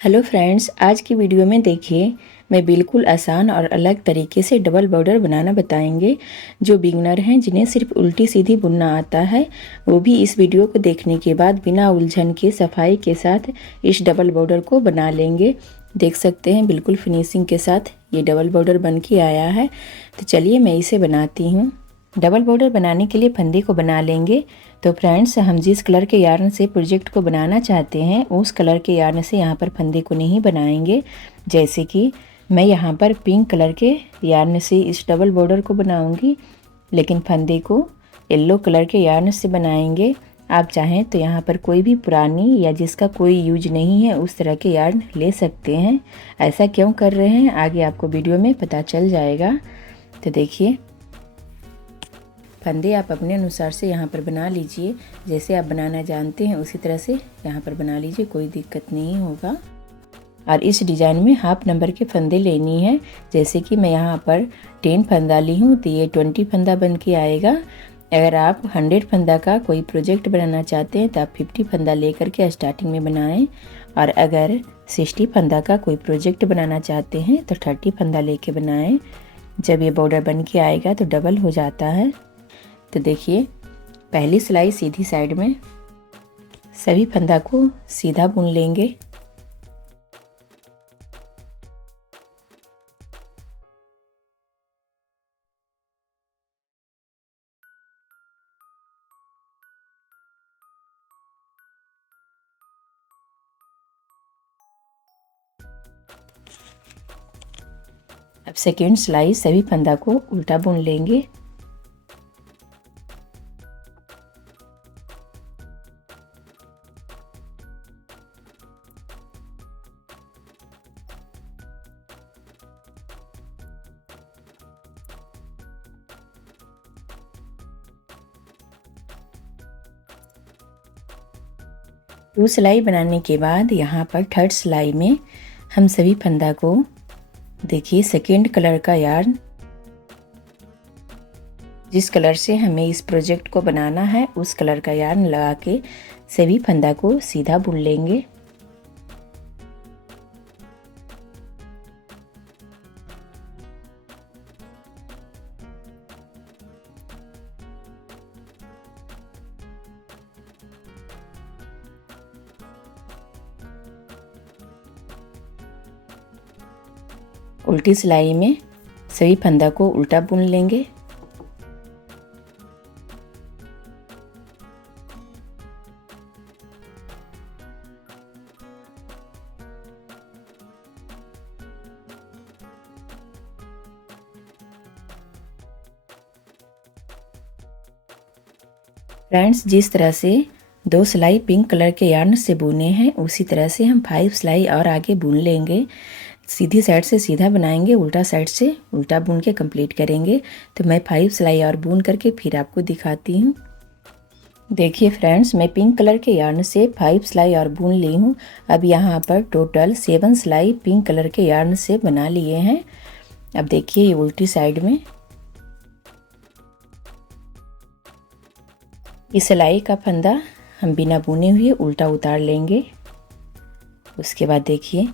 Hello friends, आज की video में देखिए मैं बिल्कुल आसान और अलग तरीके से डबल बॉर्डर बनाना बताएंगे। जो बिगनर हैं जिन्हें सिर्फ उल्टी सीधी बुनना आता है वो भी इस वीडियो को देखने के बाद बिना उलझन के सफाई के साथ इस डबल बॉर्डर को बना लेंगे। देख सकते हैं बिल्कुल फिनिशिंग के साथ ये डबल बॉर्डर बन के आया है। तो चलिए मैं इसे बनाती हूँ। डबल बॉर्डर बनाने के लिए फंदे को बना लेंगे। तो फ्रेंड्स, हम जिस कलर के यार्न से प्रोजेक्ट को बनाना चाहते हैं उस कलर के यार्न से यहाँ पर फंदे को नहीं बनाएंगे। जैसे कि मैं यहाँ पर पिंक कलर के यार्न से इस डबल बॉर्डर को बनाऊंगी, लेकिन फंदे को येलो कलर के यार्न से बनाएंगे। आप चाहें तो यहाँ पर कोई भी पुरानी या जिसका कोई यूज नहीं है उस तरह के यार्न ले सकते हैं। ऐसा क्यों कर रहे हैं आगे आपको वीडियो में पता चल जाएगा। तो देखिए, फंदे आप अपने अनुसार से यहाँ पर बना लीजिए। जैसे आप बनाना जानते हैं उसी तरह से यहाँ पर बना लीजिए, कोई दिक्कत नहीं होगा। और इस डिज़ाइन में हाफ नंबर के फंदे लेनी है। जैसे कि मैं यहाँ पर 10 फंदा ली हूँ तो ये 20 फंदा बन के आएगा। अगर आप 100 फंदा का कोई प्रोजेक्ट बनाना चाहते हैं तो आप 50 फंदा लेकर के स्टार्टिंग में बनाएं। और अगर 60 फंदा का कोई प्रोजेक्ट बनाना चाहते हैं तो 30 फंदा लेके बनाएं। जब ये बॉर्डर बन के आएगा तो डबल हो जाता है। तो देखिए, पहली सिलाई सीधी साइड में सभी फंदा को सीधा बुन लेंगे। अब सेकेंड सिलाई सभी फंदा को उल्टा बुन लेंगे। दो सिलाई बनाने के बाद यहाँ पर थर्ड सिलाई में हम सभी फंदा को देखिए सेकेंड कलर का यार्न, जिस कलर से हमें इस प्रोजेक्ट को बनाना है उस कलर का यार्न लगा के सभी फंदा को सीधा बुन लेंगे। उल्टी सिलाई में सभी फंदा को उल्टा बुन लेंगे। फ्रेंड्स, जिस तरह से दो सिलाई पिंक कलर के यार्न से बुने हैं उसी तरह से हम 5 सिलाई और आगे बुन लेंगे। सीधी साइड से सीधा बनाएंगे, उल्टा साइड से उल्टा बुन के कंप्लीट करेंगे। तो मैं 5 सिलाई और बुन करके फिर आपको दिखाती हूँ। देखिए फ्रेंड्स, मैं पिंक कलर के यार्न से 5 सिलाई और बुन ली हूँ। अब यहाँ पर टोटल 7 सिलाई पिंक कलर के यार्न से बना लिए हैं। अब देखिए ये उल्टी साइड में इस सिलाई का फंदा हम बिना बुने हुए उल्टा उतार लेंगे। उसके बाद देखिए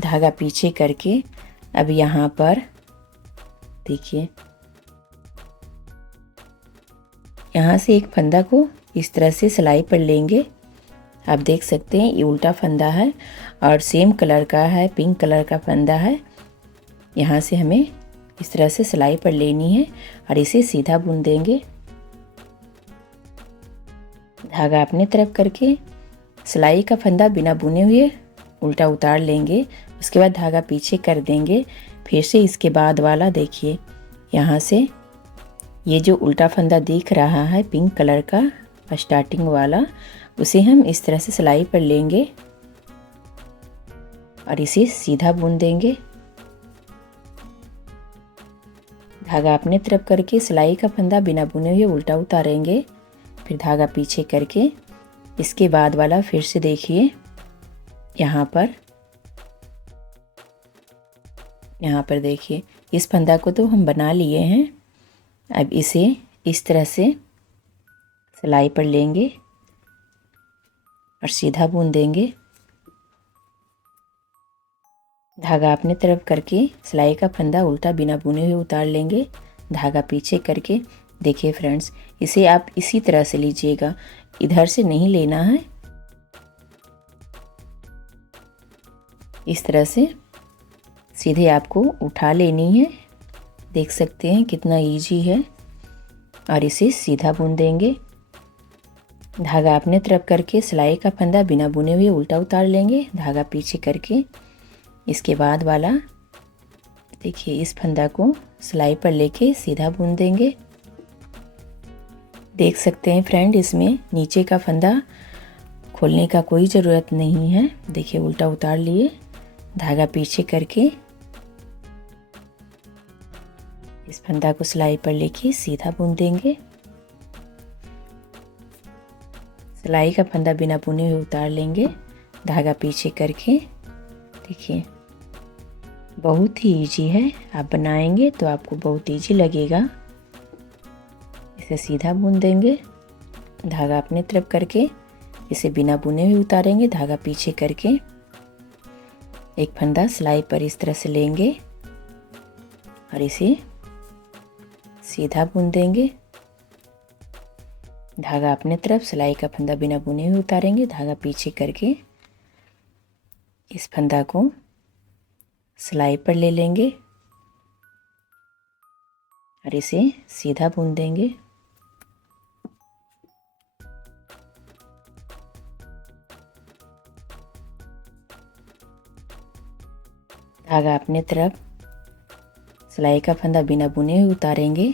धागा पीछे करके अब यहाँ पर देखिए यहाँ से एक फंदा को इस तरह से सिलाई पर लेंगे। आप देख सकते हैं ये उल्टा फंदा है और सेम कलर का है, पिंक कलर का फंदा है। यहाँ से हमें इस तरह से सिलाई पर लेनी है और इसे सीधा बुन देंगे। धागा अपने तरफ करके सिलाई का फंदा बिना बुने हुए उल्टा उतार लेंगे। उसके बाद धागा पीछे कर देंगे। फिर से इसके बाद वाला देखिए, यहाँ से ये जो उल्टा फंदा दिख रहा है पिंक कलर का स्टार्टिंग वाला, उसे हम इस तरह से सिलाई पर लेंगे और इसे सीधा बुन देंगे। धागा अपने तरफ करके सिलाई का फंदा बिना बुने हुए उल्टा उतारेंगे। फिर धागा पीछे करके इसके बाद वाला फिर से देखिए, यहाँ पर देखिए इस फंदा को तो हम बना लिए हैं। अब इसे इस तरह से सिलाई पर लेंगे और सीधा बुन देंगे। धागा अपने तरफ करके सिलाई का फंदा उल्टा बिना बुने हुए उतार लेंगे, धागा पीछे करके। देखिए फ्रेंड्स, इसे आप इसी तरह से लीजिएगा, इधर से नहीं लेना है। इस तरह से सीधे आपको उठा लेनी है। देख सकते हैं कितना इजी है। और इसे सीधा बुन देंगे, धागा अपने तरफ करके सिलाई का फंदा बिना बुने हुए उल्टा उतार लेंगे, धागा पीछे करके। इसके बाद वाला देखिए, इस फंदा को सिलाई पर लेके सीधा बुन देंगे। देख सकते हैं फ्रेंड, इसमें नीचे का फंदा खोलने का कोई ज़रूरत नहीं है। देखिए उल्टा उतार लिए, धागा पीछे करके इस फंदा को सिलाई पर लेके सीधा बुन देंगे। सिलाई का फंदा बिना बुने हुए उतार लेंगे, धागा पीछे करके। देखिए बहुत ही इजी है, आप बनाएंगे तो आपको बहुत इजी लगेगा। इसे सीधा बुन देंगे, धागा अपने तरफ करके इसे बिना बुने हुए उतारेंगे, धागा पीछे करके एक फंदा सिलाई पर इस तरह से लेंगे और इसे सीधा बुन देंगे, धागा अपने तरफ, सिलाई का फंदा बिना बुने हुए उतारेंगे, धागा पीछे करके इस फंदा को सिलाई पर ले लेंगे और इसे सीधा बुन देंगे। धागा अपने तरफ, सिलाई का फंदा बिना बुने हुए उतारेंगे।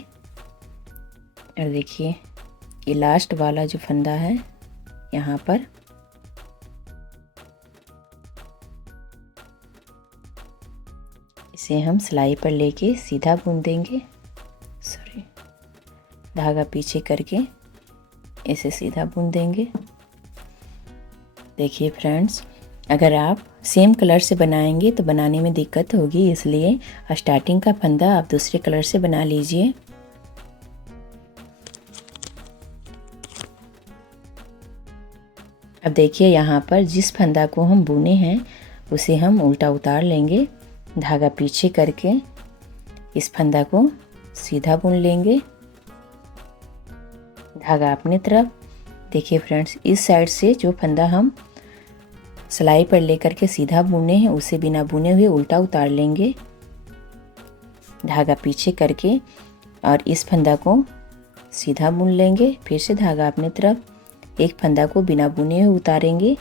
और देखिए ये लास्ट वाला जो फंदा है, यहाँ पर इसे हम सिलाई पर लेके सीधा बुन देंगे। धागा पीछे करके इसे सीधा बुन देंगे। देखिए फ्रेंड्स, अगर आप सेम कलर से बनाएंगे तो बनाने में दिक्कत होगी, इसलिए स्टार्टिंग का फंदा आप दूसरे कलर से बना लीजिए। अब देखिए यहाँ पर जिस फंदा को हम बुने हैं उसे हम उल्टा उतार लेंगे, धागा पीछे करके इस फंदा को सीधा बुन लेंगे, धागा अपने तरफ। देखिए फ्रेंड्स, इस साइड से जो फंदा हम सिलाई पर लेकर के सीधा बुने हैं उसे बिना बुने हुए उल्टा उतार लेंगे, धागा पीछे करके और इस फंदा को सीधा बुन लेंगे। फिर से धागा अपने तरफ, एक फंदा को बिना बुने हुए उतारेंगे,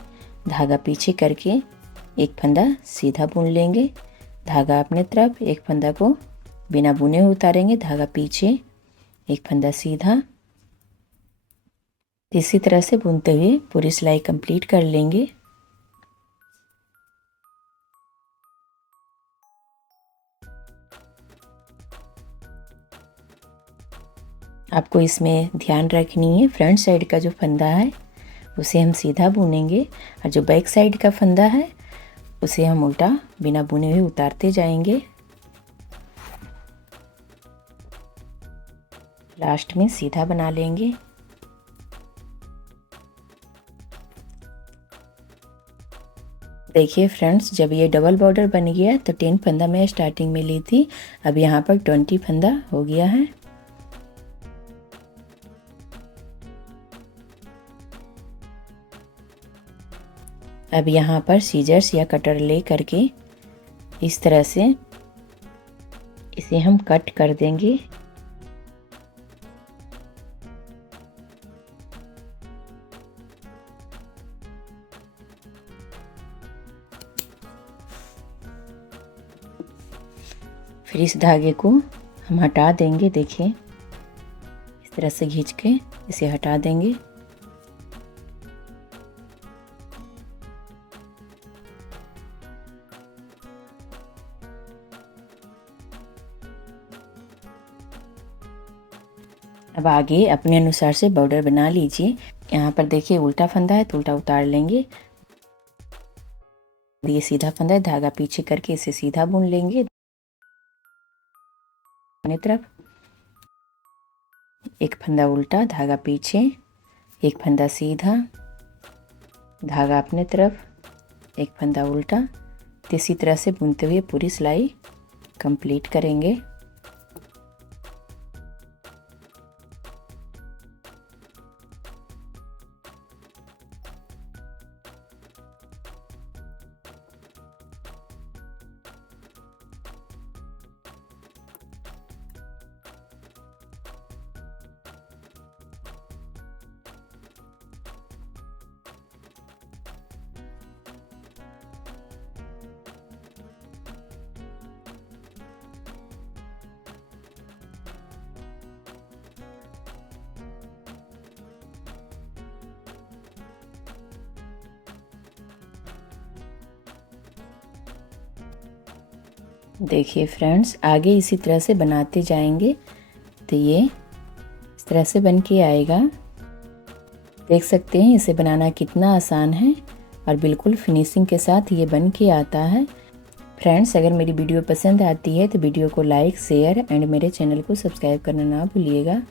धागा पीछे करके एक फंदा सीधा बुन लेंगे, धागा अपने तरफ, एक फंदा को बिना बुने हुए उतारेंगे, धागा पीछे, एक फंदा सीधा। इसी तरह से बुनते हुए पूरी सिलाई कंप्लीट कर लेंगे। आपको इसमें ध्यान रखनी है, फ्रंट साइड का जो फंदा है उसे हम सीधा बुनेंगे और जो बैक साइड का फंदा है उसे हम उल्टा बिना बुने हुए उतारते जाएंगे। लास्ट में सीधा बना लेंगे। देखिए फ्रेंड्स, जब ये डबल बॉर्डर बन गया तो 10 फंदा मैं स्टार्टिंग में ली थी, अब यहाँ पर 20 फंदा हो गया है। अब यहाँ पर सीजर्स या कटर ले करके इस तरह से इसे हम कट कर देंगे। फिर इस धागे को हम हटा देंगे। देखिए इस तरह से खींच के इसे हटा देंगे। अब आगे अपने अनुसार से बॉर्डर बना लीजिए। यहाँ पर देखिए उल्टा फंदा है तो उल्टा उतार लेंगे। ये सीधा फंदा है, धागा पीछे करके इसे सीधा बुन लेंगे। अपनी तरफ एक फंदा उल्टा, धागा पीछे, एक फंदा सीधा, धागा अपने तरफ, एक फंदा उल्टा, तो इसी तरह से बुनते हुए पूरी सिलाई कंप्लीट करेंगे। देखिए फ्रेंड्स, आगे इसी तरह से बनाते जाएंगे तो ये इस तरह से बन के आएगा। देख सकते हैं इसे बनाना कितना आसान है और बिल्कुल फिनिशिंग के साथ ये बन के आता है। फ्रेंड्स, अगर मेरी वीडियो पसंद आती है तो वीडियो को लाइक, शेयर एंड मेरे चैनल को सब्सक्राइब करना ना भूलिएगा।